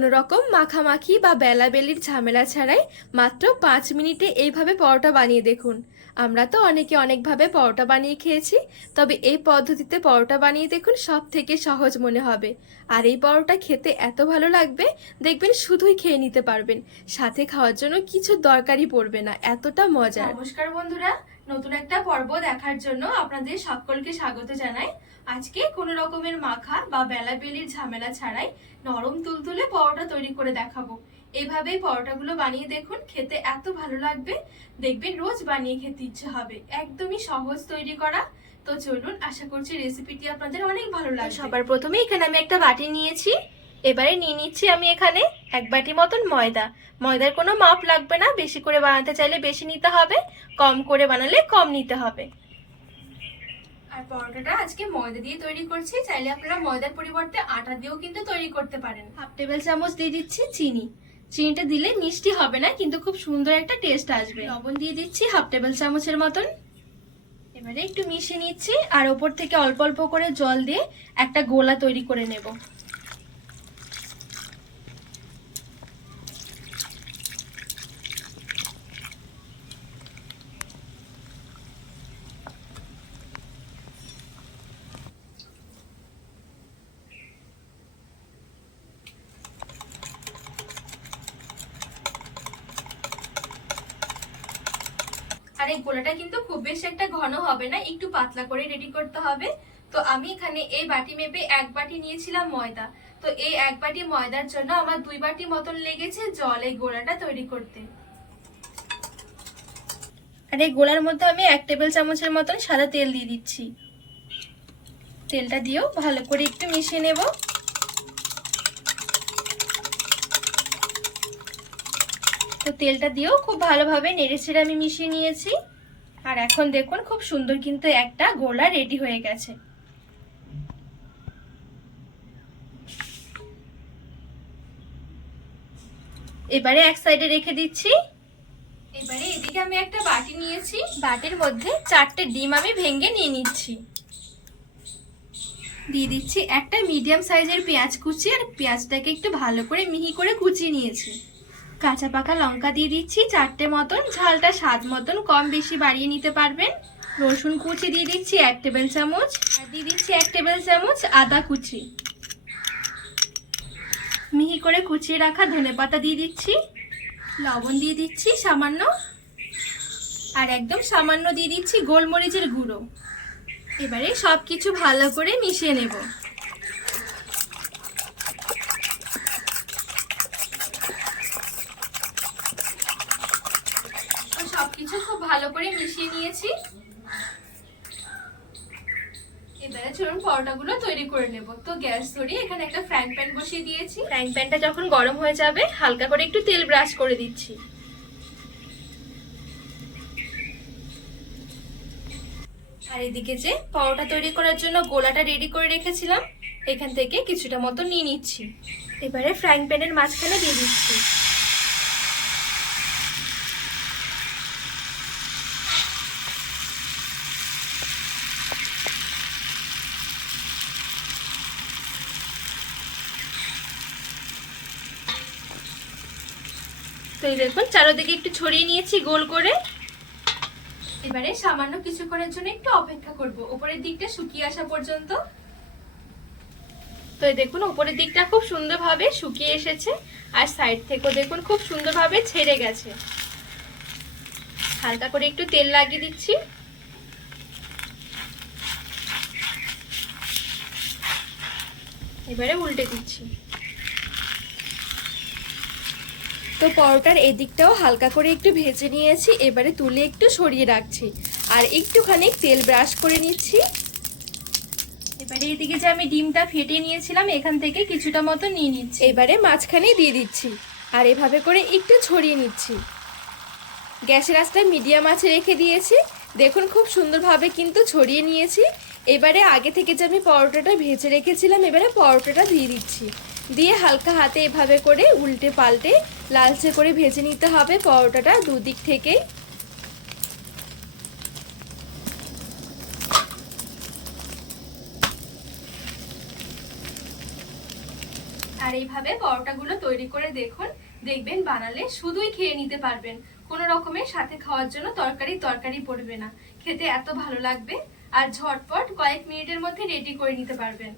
কোনো রকম মাখামাখি বা বেলাবেলির ঝামেলা ছাড়াই মাত্র পাঁচ মিনিটে এইভাবে পরোটা বানিয়ে দেখুন। আমরা তো অনেকে অনেকভাবে পরোটা বানিয়ে খেয়েছি, তবে এই পদ্ধতিতে পরোটা বানিয়ে দেখুন সব থেকে সহজ মনে হবে। আর এই পরোটা খেতে এত ভালো লাগবে, দেখবেন শুধুই খেয়ে নিতে পারবেন। সাথে খাওয়ার জন্য কিছু দরকারই পড়বে না, এতটা মজা নমস্কার বন্ধুরা, নতুন একটা পর্ব দেখার জন্য আপনাদের সকলকে স্বাগত জানাই। আজকে কোনো রকমের মাখা বা বেলাবেলির ঝামেলা ছাড়াই নরম তুলতুলে পরোটা তৈরি করে দেখাবো। এভাবেই পরোটাগুলো বানিয়ে দেখুন খেতে এত ভালো লাগবে। দেখবেন রোজ বানিয়ে খেতে ইচ্ছে হবে। একদমই সহজ তৈরি করা। তো চলুন আশা করছি রেসিপিটি আপনাদের অনেক ভালো লাগবে। সবার প্রথমে এখানে আমি একটা বাটি নিয়েছি। এবারে নিয়ে নিচ্ছি আমি এখানে এক বাটি মতন ময়দা। ময়দার কোনো মাপ লাগবে না বেশি করে বানাতে চাইলে বেশি নিতে হবে কম করে বানালে কম নিতে হবে। আর পরোটাটা আজকে ময়দা দিয়ে তৈরি করছি। চাইলে আপনারা ময়দার পরিবর্তে আটা দিয়েও কিন্তু তৈরি করতে পারেন। হাফ টেবিল চামচ দিয়ে দিচ্ছি চিনি। চিনিটা দিলে মিষ্টি হবে না, কিন্তু খুব সুন্দর একটা টেস্ট আসবে। লবণ দিয়ে দিচ্ছি হাফ টেবিল চামচের মতন। এবারে একটু মিশিয়ে নিচ্ছি, আর ওপর থেকে অল্প অল্প করে জল দিয়ে একটা গোলা তৈরি করে নেব। এই গোলাটা কিন্তু খুব বেশি একটা ঘন হবে না, একটু পাতলা করে রেডি করতে হবে। তো আমি এখানে এই বাটি মেপে এক বাটি নিয়েছিলাম ময়দা। তো এই এক বাটি ময়দার জন্য আমার দুই বাটি মতন লেগেছে জল এই গোলাটা তৈরি করতে। আর এই গোলার মধ্যে আমি এক টেবিল চামচের মতন সাদা তেল দিয়ে দিচ্ছি। তেলটা দিয়েও ভালো করে একটু মিশিয়ে নেব। তো তেলটা দিয়েও খুব ভালোভাবে নেড়ে ছেড়ে আমি মিশিয়ে নিয়েছি। আর এখন দেখুন, খুব সুন্দর কিন্তু একটা গোলা রেডি হয়ে গেছে। এবারে এক সাইডে রেখে দিচ্ছি। এবারে এদিকে আমি একটা বাটি নিয়েছি। বাটির মধ্যে চারটে ডিম আমি ভেঙে নিয়ে নিচ্ছি। দিয়ে দিচ্ছি একটা মিডিয়াম সাইজের পেঁয়াজ কুচি আর পেঁয়াজটাকে একটু ভালো করে মিহি করে কুচিয়ে নিয়েছি। কাঁচা পাকা লঙ্কা দিয়ে দিচ্ছি, চারটে মতন। ঝালটা স্বাদ মতন কম বেশি বাড়িয়ে নিতে পারবেন। রসুন কুচি দিয়ে দিচ্ছি এক টেবিল চামচ। আর দিয়ে দিচ্ছি এক টেবিল চামচ আদা কুচি। মিহি করে কুচিয়ে রাখা ধনে পাতা দিয়ে দিচ্ছি। লবণ দিয়ে দিচ্ছি সামান্য। আর একদম সামান্য দিয়ে দিচ্ছি গোলমরিচের গুঁড়ো। এবারে সব কিছু ভালো করে মিশিয়ে নেব। সবকিছু খুব ভালো করে মিশিয়ে নিয়েছি। এবারে চলুন পরোটাগুলো তৈরি করে নেব। তো গ্যাস ধরিয়ে এখানে একটা ফ্রাইং প্যান বসিয়ে দিয়েছি। ফ্রাইং প্যানটা যখন গরম হয়ে যাবে, হালকা করে একটু তেল ব্রাশ করে দিচ্ছি। আর এদিকে যে পরোটা তৈরি করার জন্য গোলাটা রেডি করে রেখেছিলাম, এখান থেকে কিছুটা মতো নিয়ে নিচ্ছি। এবারে ফ্রাইং প্যানের মাঝখানে দিয়ে দিচ্ছি। তো এই দেখুন, চারোদিকে একটু ছড়িয়ে নিয়েছি গোল করে। এবারে সামান্য কিছুক্ষণের জন্য একটু অপেক্ষা করব। উপরের দিকটা শুকিয়ে আসা পর্যন্ত। তো এই দেখুন, উপরের দিকটা খুব সুন্দরভাবে শুকিয়ে এসেছে। আর সাইড থেকেও দেখুন, খুব সুন্দরভাবে ছেড়ে গেছে। হালকা করে একটু তেল লাগিয়ে দিচ্ছি। এবারে উল্টে দিচ্ছি। তো পরোটার এদিকটাও হালকা করে একটু ভেজে নিয়েছি, এবারে তুলে একটু সরিয়ে রাখছি। আর একটুখানি তেল ব্রাশ করে নিচ্ছি। এবারে এদিকে যে আমি ডিমটা ফেটে নিয়েছিলাম, এখান থেকে কিছুটা মতো নিয়ে নিচ্ছি। এবারে মাঝখানে দিয়ে দিচ্ছি, আর এভাবে করে একটু ছড়িয়ে নিচ্ছি। গ্যাসের আঁচটা মিডিয়াম আছে রেখে দিয়েছি। দেখুন খুব সুন্দরভাবে কিন্তু ছড়িয়ে নিয়েছি। এবারে আগে থেকে যে আমি পরোটাটা ভেজে রেখেছিলাম, এবারে পরোটাটা দিয়ে দিচ্ছি। দিয়ে হালকা হাতে এভাবে করে উল্টে পাল্টে লালচে করে ভেজে নিতে হবে পরোটাটা দুদিক থেকেই আর এইভাবে পরোটাগুলো তৈরি করে দেখুন, দেখবেন বানালে শুধুই খেয়ে নিতে পারবেন। কোনো রকমের সাথে খাওয়ার জন্য তরকারি তরকারি পড়বে না। খেতে এত ভালো লাগবে। আর ঝটপট কয়েক মিনিটের মধ্যে রেডি করে নিতে পারবেন।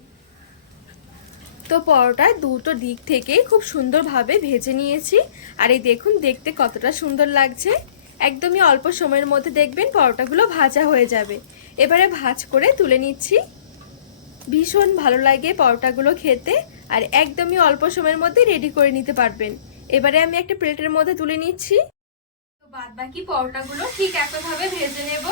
তো পরোটা দুটো দিক থেকেই খুব সুন্দরভাবে ভেজে নিয়েছি। আর এই দেখুন দেখতে কতটা সুন্দর লাগছে। একদমই অল্প সময়ের মধ্যে দেখবেন পরোটাগুলো ভাজা হয়ে যাবে। এবারে ভাজ করে তুলে নিচ্ছি। ভীষণ ভালো লাগে পরোটাগুলো খেতে। আর একদমই অল্প সময়ের মধ্যে রেডি করে নিতে পারবেন। এবারে আমি একটা প্লেটের মধ্যে তুলে নিচ্ছি। তো বাদ বাকি পরোটাগুলো ঠিক একইভাবে ভেজে নেব।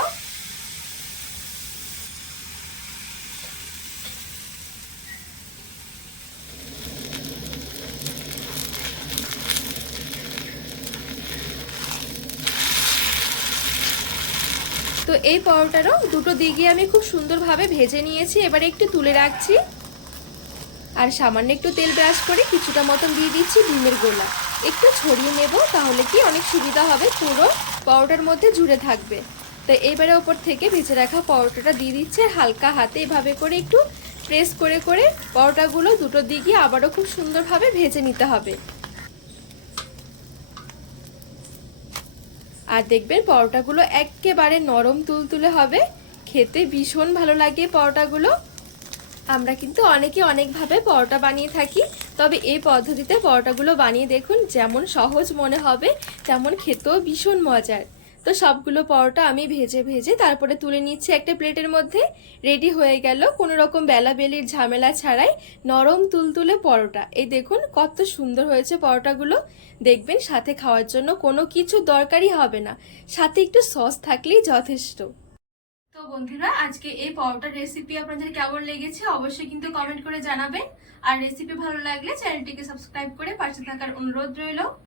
তো এই পরোটারও দুটো দিকে আমি খুব সুন্দরভাবে ভেজে নিয়েছি, এবারে একটু তুলে রাখছি। আর সামান্য একটু তেল ব্রাশ করে কিছুটা মতন দিয়ে দিচ্ছি ডিমের গোলা। একটু ছড়িয়ে নেব, তাহলে কি অনেক সুবিধা হবে, পুরো পরোটার মধ্যে জুড়ে থাকবে। তো এবারে ওপর থেকে ভেজে রাখা পরোটাটা দিয়ে দিচ্ছে হালকা হাতে এভাবে করে একটু প্রেস করে করে পরোটাগুলো দুটো দিকে আবারও খুব সুন্দরভাবে ভেজে নিতে হবে। আর দেখবেন পরোটাগুলো একেবারে নরম তুলতুলে হবে। খেতে ভীষণ ভালো লাগে পরোটাগুলো। আমরা কিন্তু অনেকে অনেকভাবে পরোটা বানিয়ে থাকি, তবে এই পদ্ধতিতে পরোটাগুলো বানিয়ে দেখুন যেমন সহজ মনে হবে, তেমন খেতেও ভীষণ মজার। তো সবগুলো পরোটা আমি ভেজে ভেজে তারপরে তুলে নিচ্ছি একটা প্লেটের মধ্যে। রেডি হয়ে গেল কোনো রকম বেলা বেলির ঝামেলা ছাড়াই নরম তুলতুলে পরোটা। এই দেখুন কত সুন্দর হয়েছে পরোটাগুলো। দেখবেন সাথে খাওয়ার জন্য কোনো কিছু দরকারই হবে না। সাথে একটু সস থাকলেই যথেষ্ট। তো বন্ধুরা, আজকে এই পরোটার রেসিপি আপনাদের কেমন লেগেছে অবশ্যই কিন্তু কমেন্ট করে জানাবেন। আর রেসিপি ভালো লাগলে চ্যানেলটিকে সাবস্ক্রাইব করে পাশে থাকার অনুরোধ রইল।